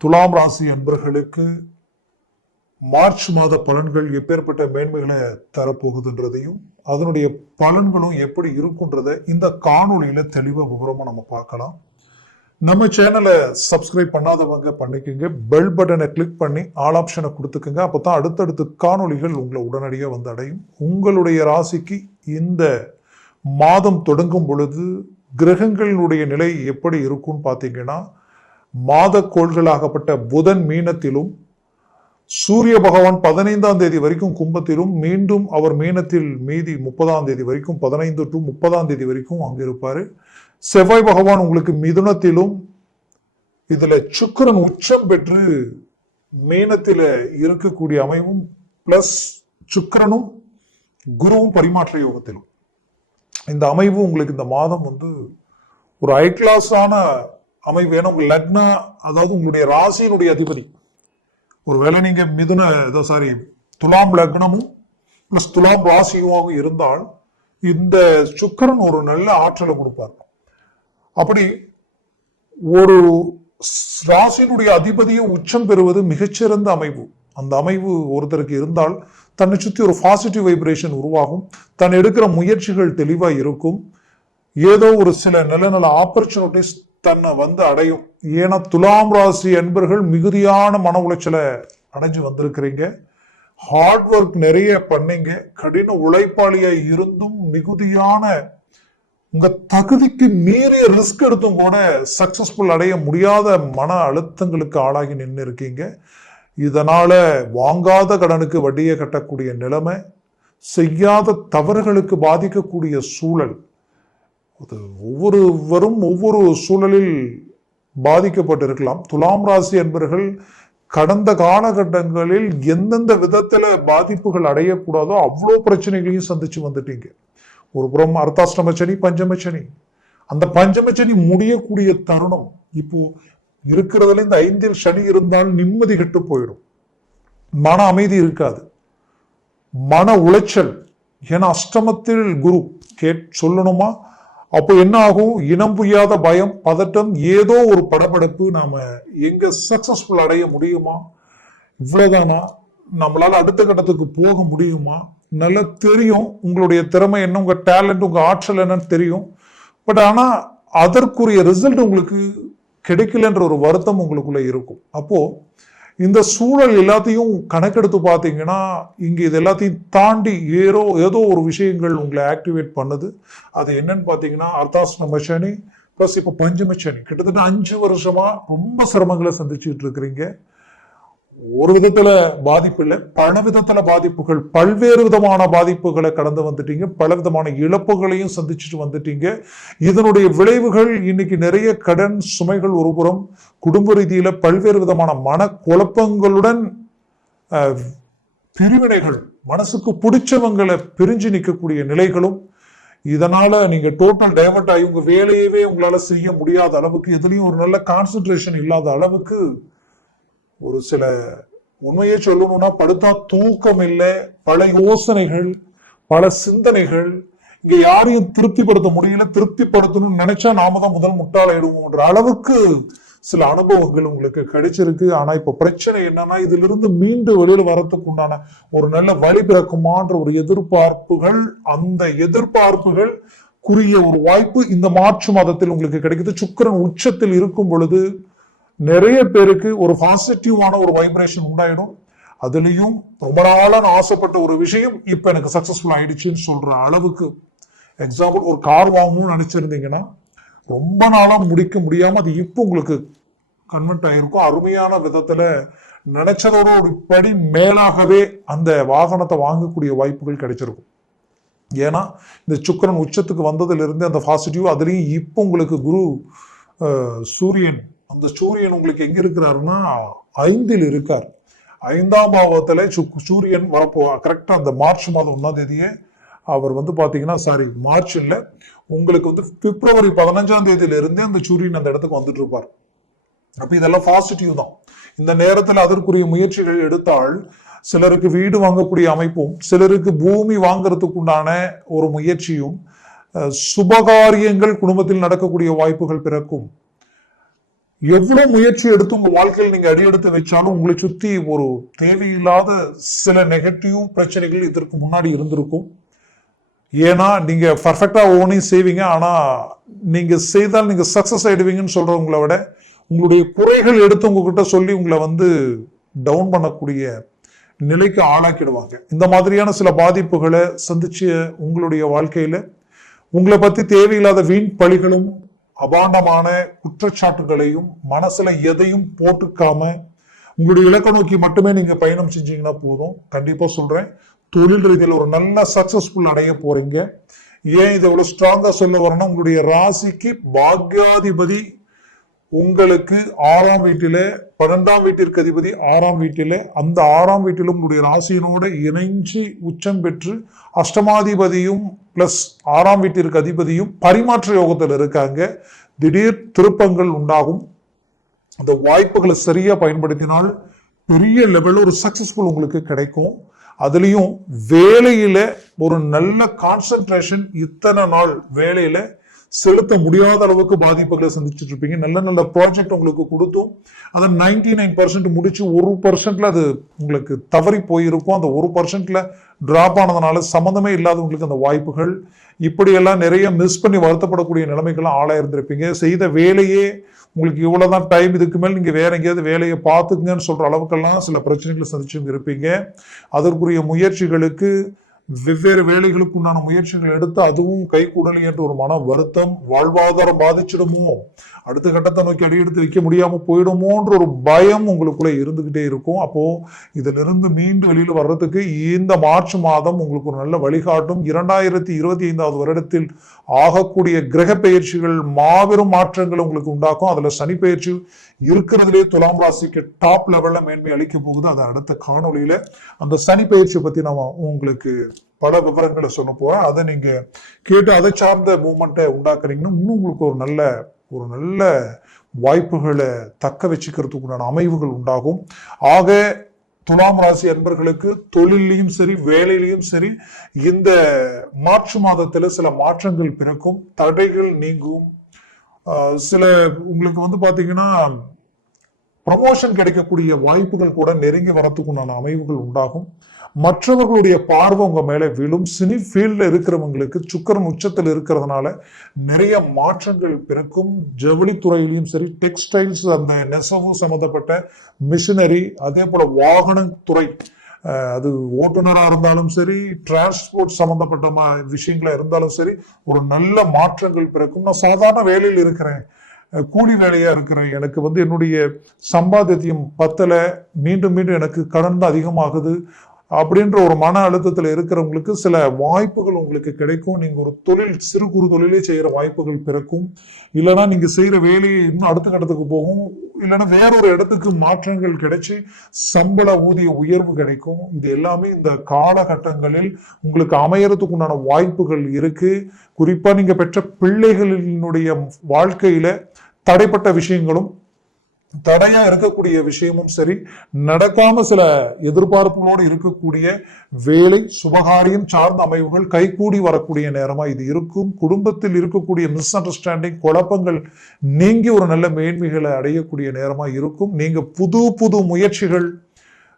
துலாம் ராசி அன்பர்களுக்கு மார்ச் மாத பலன்கள் எப்பேற்பட்ட மேன்மைகளை தரப்போகுதுன்றதையும் அதனுடைய பலன்களும் எப்படி இருக்குன்றதை இந்த காணொலியில தெளிவா விவரமா நம்ம பார்க்கலாம். நம்ம சேனலை சப்ஸ்கிரைப் பண்ணாதவங்க பண்ணிக்கோங்க. பெல் பட்டனை கிளிக் பண்ணி ஆல் ஆப்ஷனை கொடுத்துக்கோங்க. அப்போ தான் அடுத்தடுத்து காணொளிகள் உங்களை உடனடியாக வந்து அடையும். உங்களுடைய ராசிக்கு இந்த மாதம் தொடங்கும் பொழுது கிரகங்களினுடைய நிலை எப்படி இருக்கும்னு பார்த்தீங்கன்னா மாத கோள்களாகப்பட்ட புதன் மீனத்திலும் சூரிய பகவான் பதினைந்தாம் தேதி வரைக்கும் கும்பத்திலும் மீண்டும் அவர் மீனத்தில் மீதி முப்பதாம் தேதி வரைக்கும் பதினைந்து டு முப்பதாம் தேதி வரைக்கும் அங்கே இருப்பார் செவ்வாய் பகவான் உங்களுக்கு மிதுனத்திலும் இதில் சுக்கரன் உச்சம் பெற்று மீனத்தில் இருக்கக்கூடிய அமைவும் பிளஸ் சுக்கரனும் குருவும் பரிமாற்ற யோகத்திலும். இந்த அமைவு உங்களுக்கு இந்த மாதம் வந்து ஒரு ஹை கிளாஸான அமைவு ஏன்னா உங்க லக்னா அதாவது உங்களுடைய ராசியினுடைய அதிபதி. ஒருவேளை நீங்க மிதுன ஏதோ சாரி துலாம் லக்னமும் பிளஸ் துலாம் ராசியுமாக இருந்தால் இந்த சுக்கிரன் ஒரு நல்ல ஆற்றலை கொடுப்பார். அப்படி ஒரு ராசியினுடைய அதிபதியை உச்சம் பெறுவது மிகச்சிறந்த அமைவு. அந்த அமைவு ஒருத்தருக்கு இருந்தால் தன்னை சுற்றி ஒரு பாசிட்டிவ் வைப்ரேஷன் உருவாகும். தன் எடுக்கிற முயற்சிகள் தெளிவாக இருக்கும். ஏதோ ஒரு சில நல்ல நல்ல ஆப்பர்ச்சுனிட்டிஸ் தன்னை வந்து அடையும். ஏன்னா துலாம் ராசி என்பர்கள் மிகுதியான மன உளைச்சலை அடைஞ்சு வந்திருக்கிறீங்க. ஹார்ட் ஒர்க் நிறைய பண்ணீங்க. கடின உழைப்பாளியா இருந்தும் மிகுதியான உங்க தகுதிக்கு மீறிய ரிஸ்க் எடுத்தும் கூட சக்சஸ்ஃபுல் அடைய முடியாத மன அழுத்தங்களுக்கு ஆளாகி நின்று இருக்கீங்க இதனால வாங்காத கடனுக்கு வட்டியை கட்டக்கூடிய நிலைமை செய்யாத தவறுகளுக்கு பாதிக்கக்கூடிய சூழல் அது ஒவ்வொருவரும் ஒவ்வொரு சூழலில் பாதிக்கப்பட்டிருக்கலாம். துலாம் ராசி என்பவர்கள் கடந்த காலகட்டங்களில் எந்தெந்த விதத்தில் பாதிப்புகள் அடையக்கூடாதோ அவ்வளோ பிரச்சனைகளையும் சந்திச்சு வந்துட்டீங்க. ஒரு புறம் அர்த்தாஷ்டம சனி பஞ்சம சனி. அந்த பஞ்சம சனி முடியக்கூடிய தருணம் இப்போ இருக்கிறதுல இந்த ஐந்தில் சனி இருந்தால் நிம்மதி கெட்டு போயிடும். மன அமைதி இருக்காது. மன உளைச்சல். ஏன்னா அஷ்டமத்தில் குரு கேட் சொல்லணுமா? அப்போ என்ன ஆகும்? இனம் புரியாத பயம் பதட்டம் ஏதோ ஒரு படப்படப்பு நாம எங்க சக்சஸ்ஃபுல் அடைய முடியுமா? இவ்வளவுதானா? நம்மளால அடுத்த கட்டத்துக்கு போக முடியுமா? நல்லா தெரியும். உங்களுடைய திறமை என்ன? உங்க டேலண்ட் உங்க ஆற்றல் என்னன்னு தெரியும். பட் ஆனா அதற்குரிய ரிசல்ட் உங்களுக்கு கிடைக்கலன்ற ஒரு வருத்தம் உங்களுக்குள்ள இருக்கும். அப்போது இந்த சூழல் எல்லாத்தையும் கணக்கெடுத்து பார்த்தீங்கன்னா இங்கே இது எல்லாத்தையும் தாண்டி ஏதோ ஏதோ ஒரு விஷயங்கள் உங்களை ஆக்டிவேட் பண்ணுது. அது என்னன்னு பார்த்தீங்கன்னா அர்த்தாஷ்டம சனி ப்ளஸ் இப்போ பஞ்சம சனி கிட்டத்தட்ட அஞ்சு வருஷமாக ரொம்ப சிரமங்களை சந்திச்சுட்டு இருக்கிறீங்க. ஒரு விதத்துல பாதிப்பு இல்லை பல விதத்துல பாதிப்புகள் பல்வேறு விதமான பாதிப்புகளை கடந்து வந்துட்டீங்க பல விதமான இழப்புகளையும் சந்திச்சுட்டு வந்துட்டீங்க. இதனுடைய விளைவுகள் இன்னைக்கு நிறைய கடன் சுமைகள் ஒருபுறம் குடும்ப ரீதியில பல்வேறு விதமான மன குழப்பங்களுடன் பிரிவினைகள் மனசுக்கு பிடிச்சவங்களை பிரிஞ்சு நிற்கக்கூடிய நிலைகளும் இதனால நீங்க டோட்டல் டைவர்ட் ஆகி உங்க வேலையவே உங்களால செய்ய முடியாத அளவுக்கு எதுலையும் ஒரு நல்ல கான்சென்ட்ரேஷன் இல்லாத அளவுக்கு ஒரு சில உண்மையை சொல்லணும்னா படுத்தா தூக்கம் இல்லை பல யோசனைகள் பல சிந்தனைகள். இங்க யாரையும் திருப்திப்படுத்த முடியல. திருப்திப்படுத்தணும்னு நினைச்சா நாம தான் முதல் முட்டாளாயிடுவோம்ன்ற அளவுக்கு சில அனுபவங்கள் உங்களுக்கு கிடைச்சிருக்கு. ஆனா இப்ப பிரச்சனை என்னன்னா இதுல இருந்து மீண்டு வெளியில வரத்துக்கு உண்டான ஒரு நல்ல வழி பிறக்குமான்ற ஒரு எதிர்பார்ப்புகள் அந்த எதிர்பார்ப்புகள் குறிய ஒரு வாய்ப்பு இந்த மார்ச் மாதத்தில் உங்களுக்கு கிடைக்குது. சுக்கிரன் உச்சத்தில் இருக்கும் பொழுது நிறைய பேருக்கு ஒரு பாசிட்டிவான ஒரு வைப்ரேஷன் உண்டாயிடும். அதுலேயும் ரொம்ப நாளாக நான் ஆசைப்பட்ட ஒரு விஷயம் இப்போ எனக்கு சக்ஸஸ்ஃபுல் ஆயிடுச்சுன்னு சொல்கிற அளவுக்கு. எக்ஸாம்பிள் ஒரு கார் வாங்கணும்னு நினச்சிருந்தீங்கன்னா ரொம்ப நாளாக முடிக்க முடியாமல் அது இப்போ உங்களுக்கு கன்வெர்ட் ஆயிருக்கும். அருமையான விதத்தில் நினைச்சதோட ஒரு படி மேலாகவே அந்த வாகனத்தை வாங்கக்கூடிய வாய்ப்புகள் கிடைச்சிருக்கும். ஏன்னா இந்த சுக்கிரன் உச்சத்துக்கு வந்ததுலேருந்து அந்த பாசிட்டிவ் அதுலேயும் இப்போ உங்களுக்கு குரு சூரியன் அந்த சூரியன் உங்களுக்கு எங்க இருக்கிறாருன்னா ஐந்தில் இருக்கார். ஐந்தாம் பாவத்துல சு- சூரியன் வரப்போ கரெக்டா அந்த மார்ச் மாதம் ஒன்னாம் தேதியே அவர் வந்து பாத்தீங்கன்னா சாரி மார்ச் இல்ல உங்களுக்கு வந்து பிப்ரவரி பதினஞ்சாம் தேதியில இருந்தே அந்த சூரியன் அந்த இடத்துக்கு வந்துட்டு இருப்பார். அப்ப இதெல்லாம் பாசிட்டிவ் தான். இந்த நேரத்துல அதற்குரிய முயற்சிகள் எடுத்தால் சிலருக்கு வீடு வாங்கக்கூடிய அமைப்பும் சிலருக்கு பூமி வாங்கறதுக்குண்டான ஒரு முயற்சியும் சுபகாரியங்கள் குடும்பத்தில் நடக்கக்கூடிய வாய்ப்புகள் பிறக்கும். எவ்வளவு முயற்சி எடுத்து உங்க வாழ்க்கையில் நீங்க அடியெடுத்து வச்சாலும் உங்களை சுத்தி ஒரு தேவையில்லாத சில நெகட்டிவ் பிரச்சனைகள் இதற்கு முன்னாடி இருந்திருக்கும். ஏன்னா நீங்க பர்ஃபெக்டா ஒவ்வொன்றையும் செய்வீங்க. ஆனா நீங்க செய்தால் நீங்க சக்சஸ் ஆயிடுவீங்கன்னு சொல்றவங்கள விட உங்களுடைய குறைகள் எடுத்து உங்ககிட்ட சொல்லி உங்களை வந்து டவுன் பண்ணக்கூடிய நிலைக்கு ஆளாக்கிடுவாங்க. இந்த மாதிரியான சில பாதிப்புகளை சந்திச்ச உங்களுடைய வாழ்க்கையில உங்களை பத்தி தேவையில்லாத வீண் பழிகளும் அபாண்டமான குற்றச்சாட்டுகளையும் மனசுல எதையும் போட்டுக்காம உங்களுடைய இலக்க நோக்கி மட்டுமே நீங்க பயணம் செஞ்சீங்கன்னா போதும். கண்டிப்பா சொல்றேன். தொழில் ரீதியில் ஒரு நல்ல சக்சஸ்ஃபுல் அடைய போறீங்க. ஏன் இதை எவ்வளவு ஸ்ட்ராங்கா சொல்ல வரேன்னா உங்களுடைய ராசிக்கு பாக்யாதிபதி உங்களுக்கு ஆறாம் வீட்டில பன்னெண்டாம் வீட்டிற்கு அதிபதி ஆறாம் வீட்டில அந்த ஆறாம் வீட்டிலும் உங்களுடைய ராசியினோட இணைஞ்சு உச்சம் பெற்று அஷ்டமாதிபதியும் பிளஸ் ஆறாம் வீட்டிற்கு அதிபதியும் பரிமாற்ற யோகத்தில் இருக்காங்க. திடீர் திருப்பங்கள் உண்டாகும். அந்த வாய்ப்புகளை சரியா பயன்படுத்தினால் பெரிய லெவலில் ஒரு சக்சஸ்ஃபுல் உங்களுக்கு கிடைக்கும். அதுலேயும் வேலையில ஒரு நல்ல கான்சென்ட்ரேஷன் இத்தனை நாள் வேலையில செலுத்த முடியாத அளவுக்கு பாதிப்புகளை சந்திச்சுட்டு இருப்பீங்க. நல்ல நல்ல ப்ராஜெக்ட் உங்களுக்கு கொடுத்தும். அதை நைன்டி நைன் பர்சன்ட் முடிச்சு ஒரு பர்சன்ட்ல அது உங்களுக்கு தவறி போயிருக்கும். அந்த ஒரு பர்சன்ட்ல டிராப் ஆனதுனால சம்மந்தமே இல்லாதவங்களுக்கு அந்த வாய்ப்புகள். இப்படியெல்லாம் நிறைய மிஸ் பண்ணி வருத்தப்படக்கூடிய நிலைமைகள்லாம் ஆளாயிருந்திருப்பீங்க செய்த வேலையே உங்களுக்கு இவ்வளோதான் டைம் இதுக்கு மேல் நீங்கள் வேற எங்கேயாவது வேலையை பார்த்துக்குங்கன்னு சொல்கிற அளவுக்கெல்லாம் சில பிரச்சனைகளை சந்திச்சு இருப்பீங்க. அதற்குரிய முயற்சிகளுக்கு வெவ்வேறு வேலைகளுக்கு உண்டான முயற்சிகள் எடுத்து அதுவும் கை கூடலை என்ற ஒரு மன வருத்தம் வாழ்வாதாரம் பாதிச்சிடுமோ? அடுத்த கட்டத்தை நோக்கி அடியெடுத்து வைக்க முடியாம போயிடுமோன்ற ஒரு பயம் உங்களுக்குள்ள இருந்துகிட்டே இருக்கும். அப்போ இதிலிருந்து மீண்டு வெளியில வர்றதுக்கு இந்த மார்ச் மாதம் உங்களுக்கு ஒரு நல்ல வழிகாட்டும். இரண்டாயிரத்தி இருபத்தி ஐந்தாவது வருடத்தில் ஆகக்கூடிய கிரக பயிற்சிகள் மாபெரும் மாற்றங்களை உங்களுக்கு உண்டாக்கும். அதுல சனி பயிற்சி இருக்கிறதுலே துலாம் ராசிக்கு டாப் லெவல்ல மேன்மை அளிக்க போகுது. அதை அடுத்த காணொலியில அந்த சனி பயிற்சி பத்தி நம்ம உங்களுக்கு பட விவரங்களை சொல்ல போறேன் அதை நீங்க கேட்டு அதை சார்ந்த மூமெண்ட்டை உண்டாக்குறீங்கன்னா இன்னும் உங்களுக்கு ஒரு நல்ல ஒரு நல்ல வாய்ப்புகளை தக்க வச்சுக்கிறதுக்கு உண்டான அமைவுகள் உண்டாகும். ஆக துலாம் ராசி அன்பர்களுக்கு தொழிலையும் சரி வேலையிலையும் சரி இந்த மார்ச் மாதத்துல சில மாற்றங்கள் பிறக்கும். தடைகள் நீங்கும். ஆஹ் சில உங்களுக்கு வந்து பாத்தீங்கன்னா ப்ரமோஷன் கிடைக்கக்கூடிய வாய்ப்புகள் கூட நெருங்கி வரத்துக்குண்டான அமைவுகள் உண்டாகும். மற்றவர்களுடைய பார்வை உங்க மேலே விழும். சினி ஃபீல்டில் இருக்கிறவங்களுக்கு சுக்கரன் உச்சத்தில் இருக்கிறதுனால நிறைய மாற்றங்கள் பிறக்கும். ஜவுளித்துறையிலையும் சரி டெக்ஸ்டைல்ஸ் அந்த நெசவு சம்பந்தப்பட்ட மிஷினரி அதே போல வாகனத்துறை துறை அது ஓட்டுநராக இருந்தாலும் சரி டிரான்ஸ்போர்ட் சம்மந்தப்பட்ட மா- விஷயங்களா இருந்தாலும் சரி ஒரு நல்ல மாற்றங்கள் பிறக்கும். நான் சாதாரண வேலையில் இருக்கிறேன். கூலி வேலையாக இருக்கிறேன் எனக்கு வந்து என்னுடைய சம்பாத்தியம் பத்தலை. மீண்டும் மீண்டும் எனக்கு கடன் தான் அதிகமாகுது. அப்படின்ற ஒரு மன அழுத்தத்தில் இருக்கிறவங்களுக்கு சில வாய்ப்புகள் உங்களுக்கு கிடைக்கும். நீங்கள் ஒரு தொழில் சிறு குறு தொழிலே செய்கிற வாய்ப்புகள் பிறக்கும். இல்லைன்னா நீங்கள் செய்கிற வேலையை இன்னும் அடுத்த கட்டத்துக்கு போகும். இல்லைன்னா வேறொரு இடத்துக்கு மாற்றங்கள் கிடைச்சி சம்பள ஊதிய உயர்வு கிடைக்கும். இது எல்லாமே இந்த காலகட்டங்களில் உங்களுக்கு அமையறதுக்கு உண்டான வாய்ப்புகள் இருக்குது குறிப்பாக நீங்கள் பெற்ற பிள்ளைகளினுடைய வாழ்க்கையில் தடைப்பட்ட விஷயங்களும் தடையா இருக்கக்கூடிய விஷயமும் சரி நடக்காம சில எதிர்பார்ப்புகளோடு இருக்கக்கூடிய வேலை சுபகாரியம் சார்ந்த அமைவுகள் கைகூடி வரக்கூடிய நேரமா இது இருக்கும். குடும்பத்தில் இருக்கக்கூடிய மிஸ் அண்டர்ஸ்டாண்டிங் குழப்பங்கள் நீங்கி ஒரு நல்ல மேன்மைகளை அடையக்கூடிய நேரமா இருக்கும். நீங்க புது புது முயற்சிகள்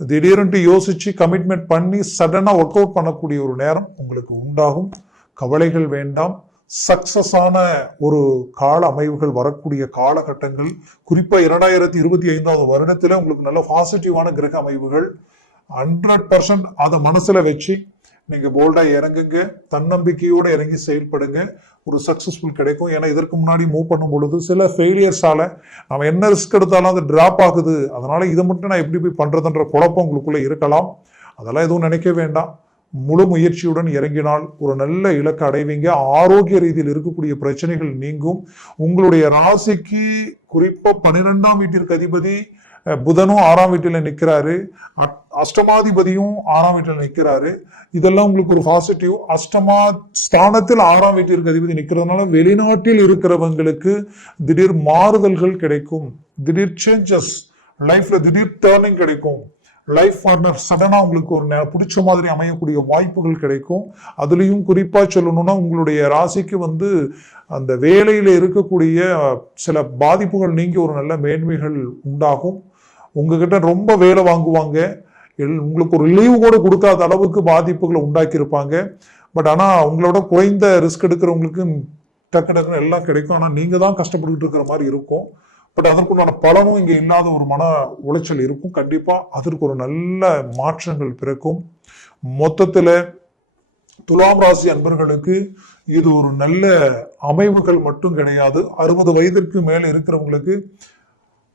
திடீர்னு யோசிச்சு கமிட்மெண்ட் பண்ணி சடனாக ஒர்க் அவுட் பண்ணக்கூடிய ஒரு நேரம் உங்களுக்கு உண்டாகும். கவலைகள் வேண்டாம். சக்சஸான ஒரு கால அமைவுகள் வரக்கூடிய காலகட்டங்கள் குறிப்பாக இரண்டாயிரத்தி இருபத்தி ஐந்தாவது வருடத்தில் உங்களுக்கு நல்ல பாசிட்டிவான கிரக அமைவுகள் ஹண்ட்ரட் பர்சன்ட் அதை மனசில் வச்சு நீங்கள் போல்டாக இறங்குங்க தன்னம்பிக்கையோடு இறங்கி செயல்படுங்க ஒரு சக்ஸஸ்ஃபுல் கிடைக்கும். ஏன்னா இதற்கு முன்னாடி மூவ் பண்ணும் பொழுது சில ஃபெயிலியர்ஸால் நம்ம என்ன ரிஸ்க் எடுத்தாலும் அது ட்ராப் ஆகுது. அதனால் இதை மட்டும் நான் எப்படி போய் பண்ணுறதுன்ற குழப்பம் உங்களுக்குள்ளே இருக்கலாம். அதெல்லாம் எதுவும் நினைக்க வேண்டாம். முழு முயற்சியுடன் இறங்கினால் ஒரு நல்ல இலக்கு அடைவீங்க. ஆரோக்கிய ரீதியில் இருக்கக்கூடிய பிரச்சனைகள் நீங்கும். உங்களுடைய ராசிக்கு குறிப்பாக பன்னிரெண்டாம் வீட்டிற்கு அதிபதி புதனும் ஆறாம் வீட்டில் நிற்கிறாரு அஷ்டமாதிபதியும் ஆறாம் வீட்டில் நிற்கிறாரு இதெல்லாம் உங்களுக்கு ஒரு பாசிட்டிவ் அஷ்டமா ஸ்தானத்தில் ஆறாம் வீட்டிற்கு அதிபதி நிற்கிறதுனால வெளிநாட்டில் இருக்கிறவங்களுக்கு திடீர் மாறுதல்கள் கிடைக்கும். திடீர் சேஞ்சஸ் லைஃப்ல திடீர் டேர்னிங் கிடைக்கும். லைஃப் பார்ட்னர் சடனாக உங்களுக்கு ஒரு பிடிச்ச மாதிரி அமையக்கூடிய வாய்ப்புகள் கிடைக்கும். அதுலேயும் குறிப்பாக சொல்லணும்னா உங்களுடைய ராசிக்கு வந்து அந்த வேலையில் இருக்கக்கூடிய சில பாதிப்புகள் நீங்கி ஒரு நல்ல மேன்மைகள் உண்டாகும். உங்ககிட்ட ரொம்ப வேலை வாங்குவாங்க. எல்- உங்களுக்கு ஒரு லீவு கூட கொடுக்காத அளவுக்கு பாதிப்புகளை உண்டாக்கியிருப்பாங்க. பட் ஆனால் உங்களோட குறைந்த ரிஸ்க் எடுக்கிறவங்களுக்கு டக்கு டக்குன்னு எல்லாம் கிடைக்கும். ஆனால் நீங்கள் தான் கஷ்டப்பட்டுக்கிட்டு இருக்கிற மாதிரி இருக்கும். பட் அதற்குண்டான பலனும் இங்கே இல்லாத ஒரு மன உளைச்சல் இருக்கும். கண்டிப்பாக அதற்கு ஒரு நல்ல மாற்றங்கள் பிறக்கும். மொத்தத்தில் துலாம் ராசி அன்பர்களுக்கு இது ஒரு நல்ல அமைவுகள் மட்டும் கிடையாது. அறுபது வயதிற்கு மேலே இருக்கிறவங்களுக்கு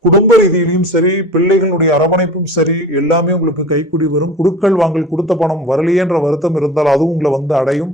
குடும்ப ரீதியிலையும் சரி பிள்ளைகளுடைய அரவணைப்பும் சரி எல்லாமே உங்களுக்கு கைக்குடி வரும். குடுக்கல் வாங்கல் கொடுத்த பணம் வரலையேன்ற வருத்தம் இருந்தால் அதுவும் உங்களை வந்து அடையும்.